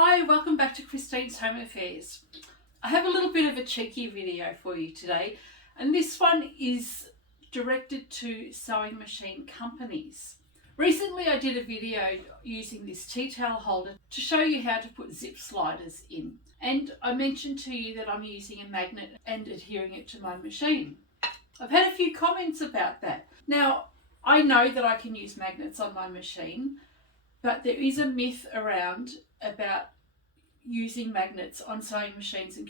Hi, welcome back to Christine's Home Affairs. I have a little bit of a cheeky video for you today, and this one is directed to sewing machine companies. Recently I did a video using this tea towel holder to show you how to put zip sliders in, and I mentioned to you that I'm using a magnet and adhering it to my machine. I've had a few comments about that. Now, I know that I can use magnets on my machine, but there is a myth around about using magnets on sewing machines and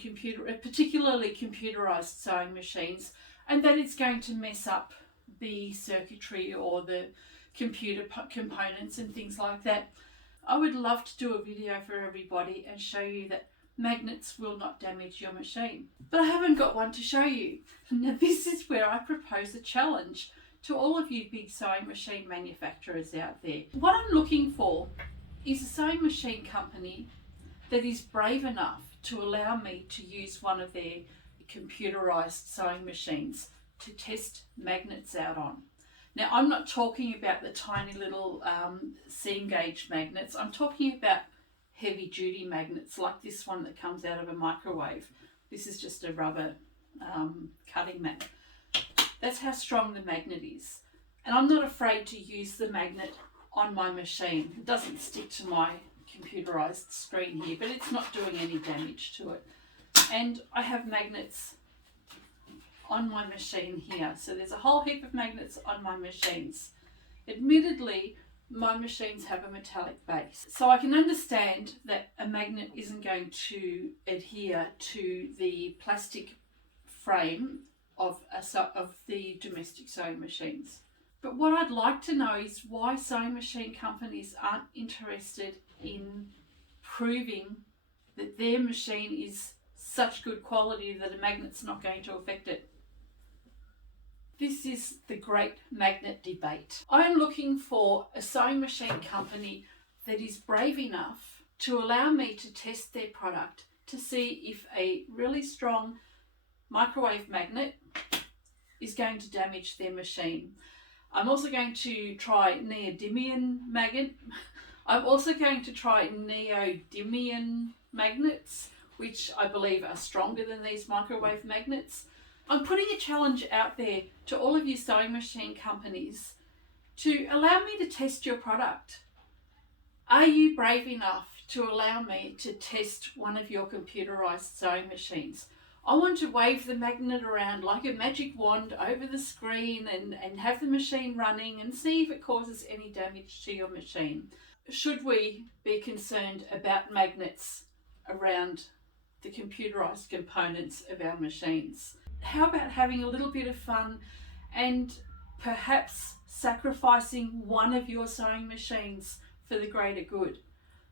particularly computerized sewing machines, and that it's going to mess up the circuitry or the computer components and things like that. I would love to do a video for everybody and show you that magnets will not damage your machine, but I haven't got one to show you. Now this is where I propose a challenge to all of you big sewing machine manufacturers out there. What I'm looking for is a sewing machine company that is brave enough to allow me to use one of their computerized sewing machines to test magnets out on. Now, I'm not talking about the tiny little seam gauge magnets. I'm talking about heavy duty magnets like this one that comes out of a microwave. This is just a rubber cutting mat. That's how strong the magnet is. And I'm not afraid to use the magnet on my machine. It doesn't stick to my computerized screen here, but it's not doing any damage to it. And I have magnets on my machine here. So there's a whole heap of magnets on my machines. Admittedly, my machines have a metallic base, so I can understand that a magnet isn't going to adhere to the plastic frame of the domestic sewing machines. But what I'd like to know is why sewing machine companies aren't interested in proving that their machine is such good quality that a magnet's not going to affect it. This is the great magnet debate. I'm looking for a sewing machine company that is brave enough to allow me to test their product to see if a really strong microwave magnet is going to damage their machine. I'm also going to try neodymium magnet. I'm also going to try neodymium magnets, which I believe are stronger than these microwave magnets. I'm putting a challenge out there to all of you sewing machine companies to allow me to test your product. Are you brave enough to allow me to test one of your computerized sewing machines? I want to wave the magnet around like a magic wand over the screen and have the machine running and see if it causes any damage to your machine. Should we be concerned about magnets around the computerized components of our machines? How about having a little bit of fun and perhaps sacrificing one of your sewing machines for the greater good?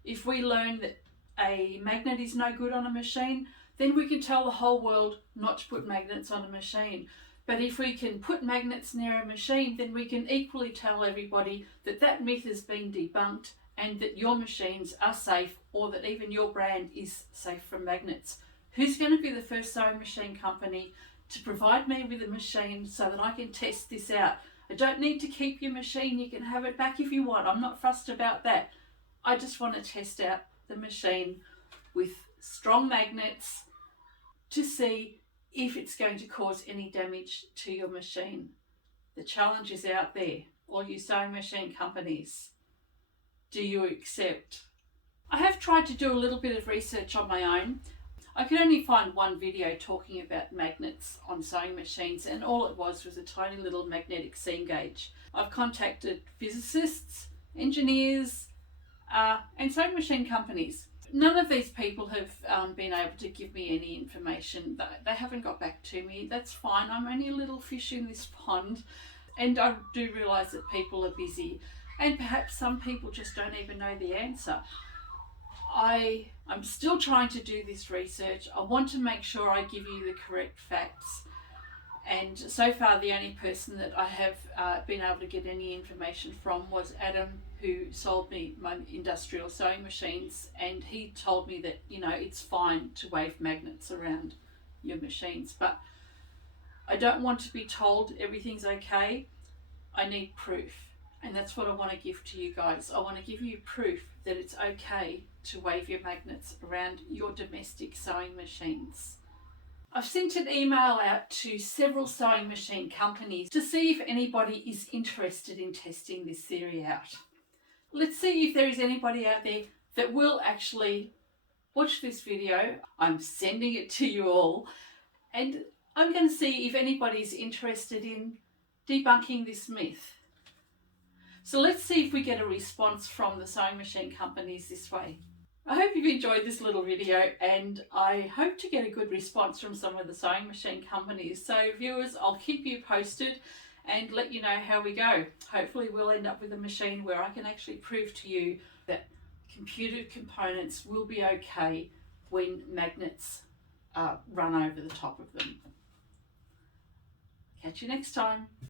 If we learn that a magnet is no good on a machine, then we can tell the whole world not to put magnets on a machine. But if we can put magnets near a machine, then we can equally tell everybody that that myth has been debunked and that your machines are safe, or that even your brand is safe from magnets. Who's going to be the first sewing machine company to provide me with a machine so that I can test this out? I don't need to keep your machine. You can have it back if you want. I'm not fussed about that. I just want to test out the machine with strong magnets to see if it's going to cause any damage to your machine. The challenge is out there. All you sewing machine companies, do you accept? I have tried to do a little bit of research on my own. I could only find one video talking about magnets on sewing machines, and all it was a tiny little magnetic seam gauge. I've contacted physicists, engineers, and sewing machine companies. None of these people have been able to give me any information. They haven't got back to me. That's fine. I'm only a little fish in this pond, and I do realise that people are busy, and perhaps some people just don't even know the answer. I'm still trying to do this research. I want to make sure I give you the correct facts. And so far, the only person that I have been able to get any information from was Adam, who sold me my industrial sewing machines. And he told me that, it's fine to wave magnets around your machines. But I don't want to be told everything's okay. I need proof. And that's what I want to give to you guys. I want to give you proof that it's okay to wave your magnets around your domestic sewing machines. I've sent an email out to several sewing machine companies to see if anybody is interested in testing this theory out. Let's see if there is anybody out there that will actually watch this video. I'm sending it to you all, and I'm going to see if anybody's interested in debunking this myth. So let's see if we get a response from the sewing machine companies this way. I hope you've enjoyed this little video, and I hope to get a good response from some of the sewing machine companies. So viewers, I'll keep you posted and let you know how we go. Hopefully we'll end up with a machine where I can actually prove to you that computer components will be okay when magnets run over the top of them. Catch you next time.